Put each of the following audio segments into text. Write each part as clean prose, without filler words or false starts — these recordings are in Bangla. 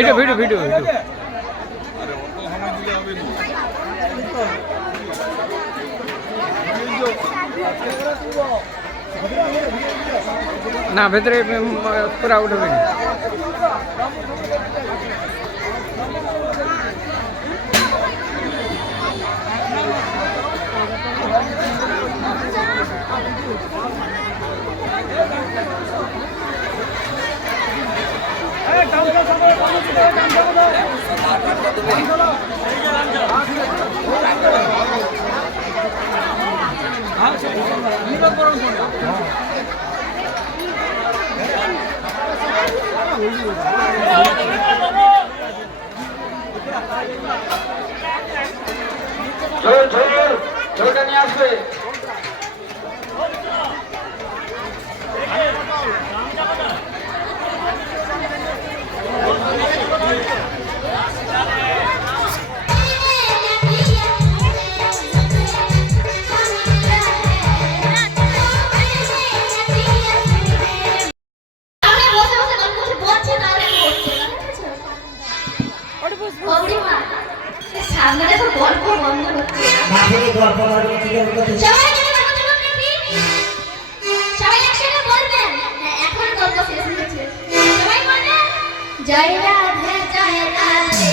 ভিডিও ভিডিও ভিডিও ভিডিও না ভেতরে পুরা উঠবে না ঝোলটা নিয়ে আসবে জয় রাধে জয় রাধে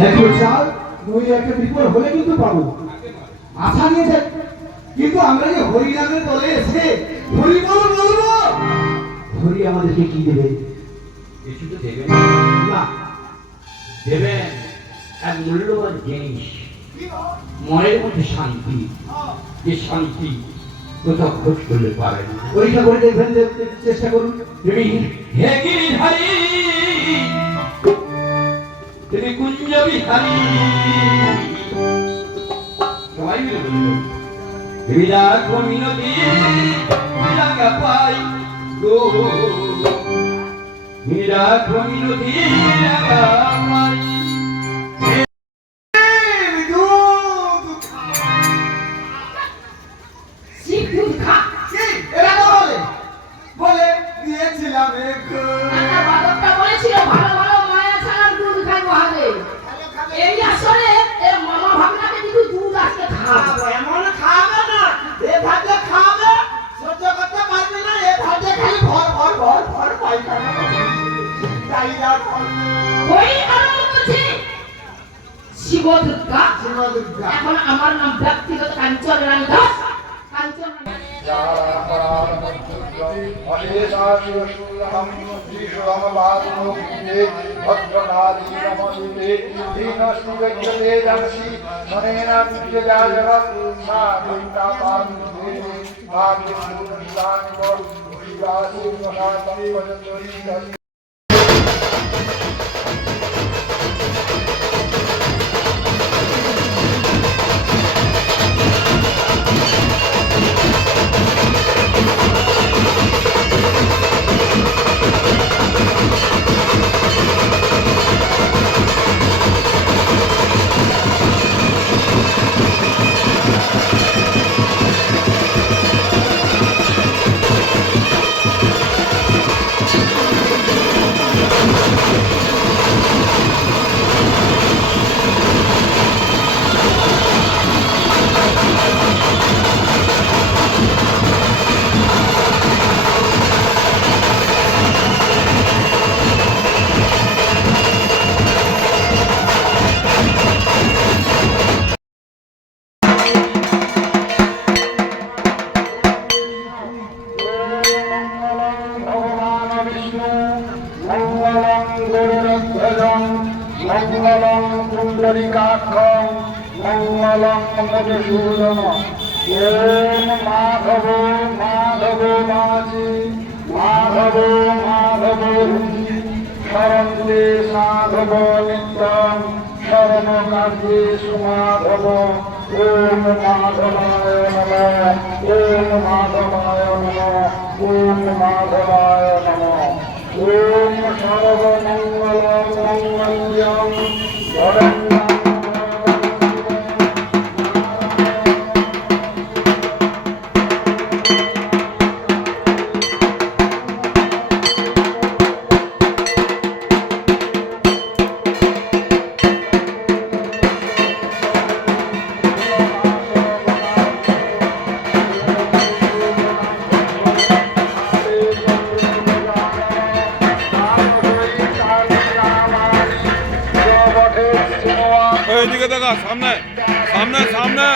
এখন চাল ওই একটা বিপদ হলে কিন্তু পাবো আশা নিয়ে যাই কিন্তু আমরা যে হরিনামের দলে এসে হরি বল বলবো হরি আমাদেরকে কি দেবে কিছু তো দেবেন না দেবেন এক মূল্যবান জিনিস মনের মধ্যে শান্তি যে শান্তি কোথাও খোঁজ করলে পারে না পরীক্ষা করে দেখবেন চেষ্টা করুন তুমি হে গিরিধারী তুমি কুঞ্জ বিহারী সবাই মিলে বলবো বিরাট মিনতি বিরাঙ্গা পাই গো বিরাট মিনতি বিরাঙ্গা পাই এরা বলে বলে দিয়েছিলাম একটু বাদকটা বলেছিল ভালো ভালো মায়া ছাড়ার দুধ খাবো হবে এই আসরে এর মামা ভাগনাকে দিবি দুধ আজকে খাবো এমন খাবে না এ ভাতে খাবে সহ্য করতে পারবে না এ ভাতে খালি ভর ভর ভর ভর পায়খানা তাই আর ওই আরম্ভ করছি শিব দুর্গা শিবদুর্গা এখন আমার নাম ব্যক্তিগত কাঞ্চন রানী দাস কাঞ্চন রানী ভদ্রনারী মঙ্গলং কুণ্ডলিকাক্ষং মঙ্গলং মধুসূদন ওম মাধব মাধব মাঝি মাধব মাধব শরন্তে সাধব নিত্যং শরণ কার্যে সুমাধব ওম মাধবায় নমঃ ওম মাধবায় নমঃ ওম মাধবায় নমঃ ওম সর্বমঙ্গল মঙ্গলং শরণ্যং ওইদিকে দেখা সামনে সামনে সামনে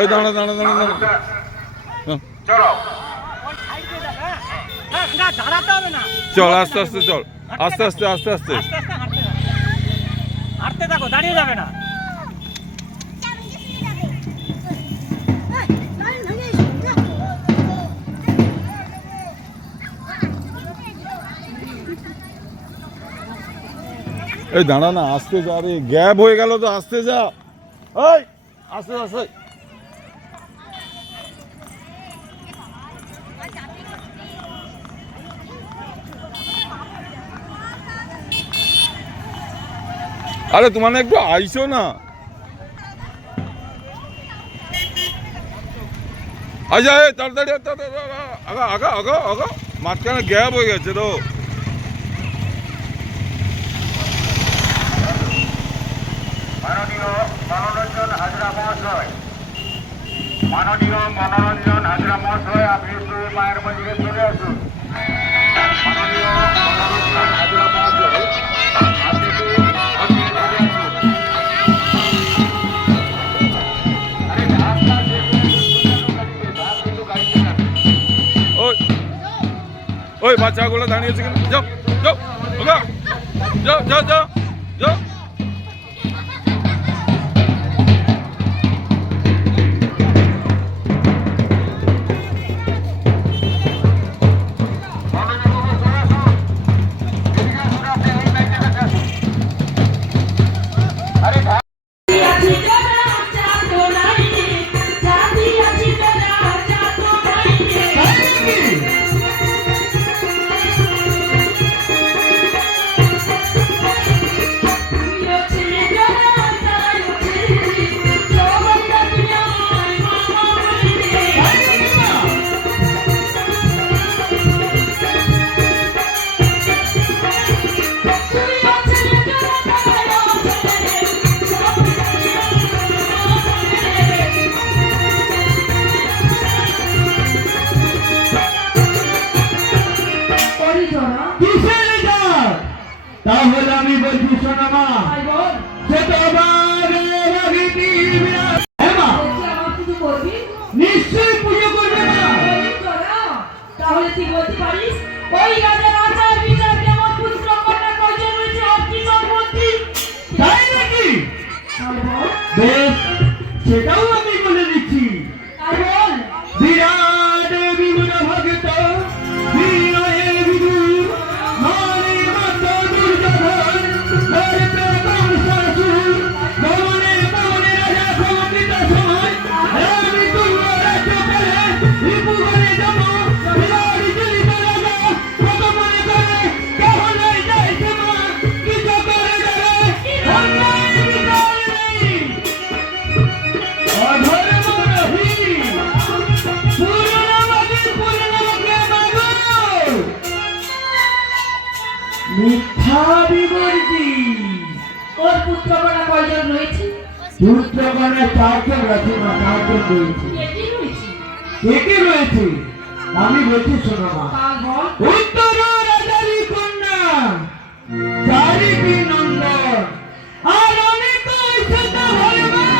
ওই দাঁড়া দাঁড়া দাঁড়া দাঁড়া চল আস্তে আস্তে চল আস্তে আস্তে আস্তে আস্তে হাঁটতে থাকো, দাঁড়িয়ে যাবে না। এই দাঁড়া না আস্তে যা রে গ্যাপ হয়ে গেল তো আস্তে যা ওই আস্তে আস্তে আরে তোমার একটু আইসো না আচ্ছা তাড়াতাড়ি আগা আগা আগা আগা মাঝখানে গ্যাপ হয়ে গেছে তো। মাননীয় মনোরঞ্জন হাজরা মহাশয়, মাননীয় মনোরঞ্জন হাজরা মহাশয়, আপনি একটু মায়ের মন্দিরে চলে আসুন। মাননীয় মনোরঞ্জন হাজরা মহাশয়, আপনি একটু মন্দিরে চলে আসুন। আরে ঢাকটা ঢাক কিন্তু গাইছে না। ওই ওই বাচ্চাগুলো দাঁড়িয়েছে কেন? যাও যাও ওগা, যাও যাও যাও যাও। তাহলে আমি বলছি শোনা মা, নিশ্চয়ই পুজো করবে না। তাহলে তুই বলতে পারিস ওই রাজার আচার বিচার কেমন পুত্র কন্যা কয়জন রয়েছে অর্কিজন মন্ত্রী? তাই নাকি? বেশ, সেটাও আমি বলে দিচ্ছি। আর বল বিরাট বিগুণ ভক্ত বিনয়ে বিদুর মানে মাতা দুর্যোধন ধরতে কংসাসুর ভবনে ভবনে রাজা ক্ষমতা সময় আমি তুল্য রাজ্য পেলে রিপুগণে জম বিরাট জলিত রাজা কত মনে করে কেহ নাই যাইছে মা কিছু করে যাবে অন্যায় বিচার নেই অধর্ম রহি মিথ্যা বিবর্তী। ওর পুত্র কন্যা কয়জন রয়েছে? পুত্রগণে 4 জন রয়েছে না, 4 জন রয়েছে। কে রয়েছে? কে রয়েছে আমি বলছি শোনো মা। কাল বল উত্তর রাজারি কন্যা চারিটি নন্দন আর অনেক ঐশ্বর্য হয় মা,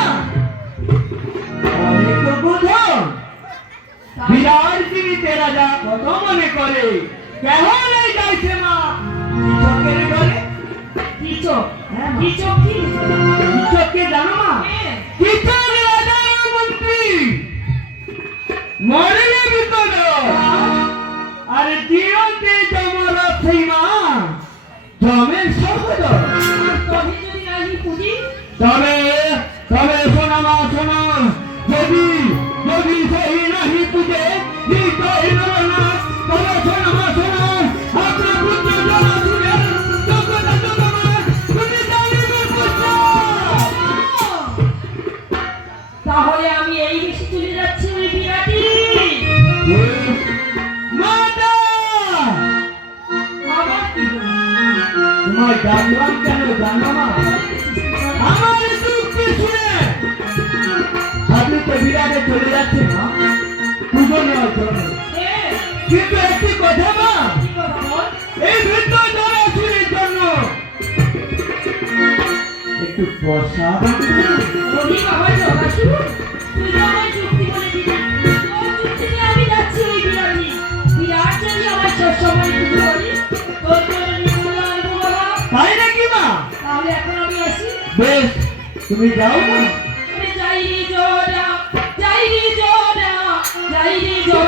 অনেক বোধন বিরাট জিনিতে রাজা কত মনে করে কেহ নাই যাইছে মা চকের গলে। কিচক হ্যাঁ মা। কিচক কি? কিচককে জানো মা? হ্যাঁ। কিচক রাজার মন্ত্রী মরলে বিপদ আর জীবনতে জমর সীমা জমের সহোদর। তবে যদি নাহি পুজি তবে তবে শোনা মা শোনা, যদি যদি সেই নাহি পুজে নিশ্চয় না, তবে শোনা মা শোনা, আপনার পুত্র জনা শুনে যোগ্যতা যোগ্যমা তুমি জানিবে পুত্র। তাহলে আমি এই বেশি চলে যাচ্ছি ওই বিরাটি। মাতা আবার কি বলি? তোমার ডাকলাম কেন জানো মা? আমার দুঃখে শুনে আপনি তো বিরাটে চলে যাচ্ছেন না পুজো নেওয়ার জন্য, হ্যাঁ, কিন্তু একটি কথা মা, কি কথা বল? এই বৃদ্ধ জরাসুরের জন্য একটু প্রসাদ ওরে বাবা জগাসুর, তুই তো আমায় যুক্তি বলে দিলি। তোর যুক্তি নিয়ে আমি যাচ্ছি ওই বিরাটি। বিরাট যদি আমার সবসময় পুজো করি, তোর জন্য নির্মূল আনবো বাবা। তাই নাকি মা? তাহলে এখন আমি আসি। বেশ, তুমি যাও মা। যাই রে জোড়া, যাই রে জোড়া, যাই রে জোড়া।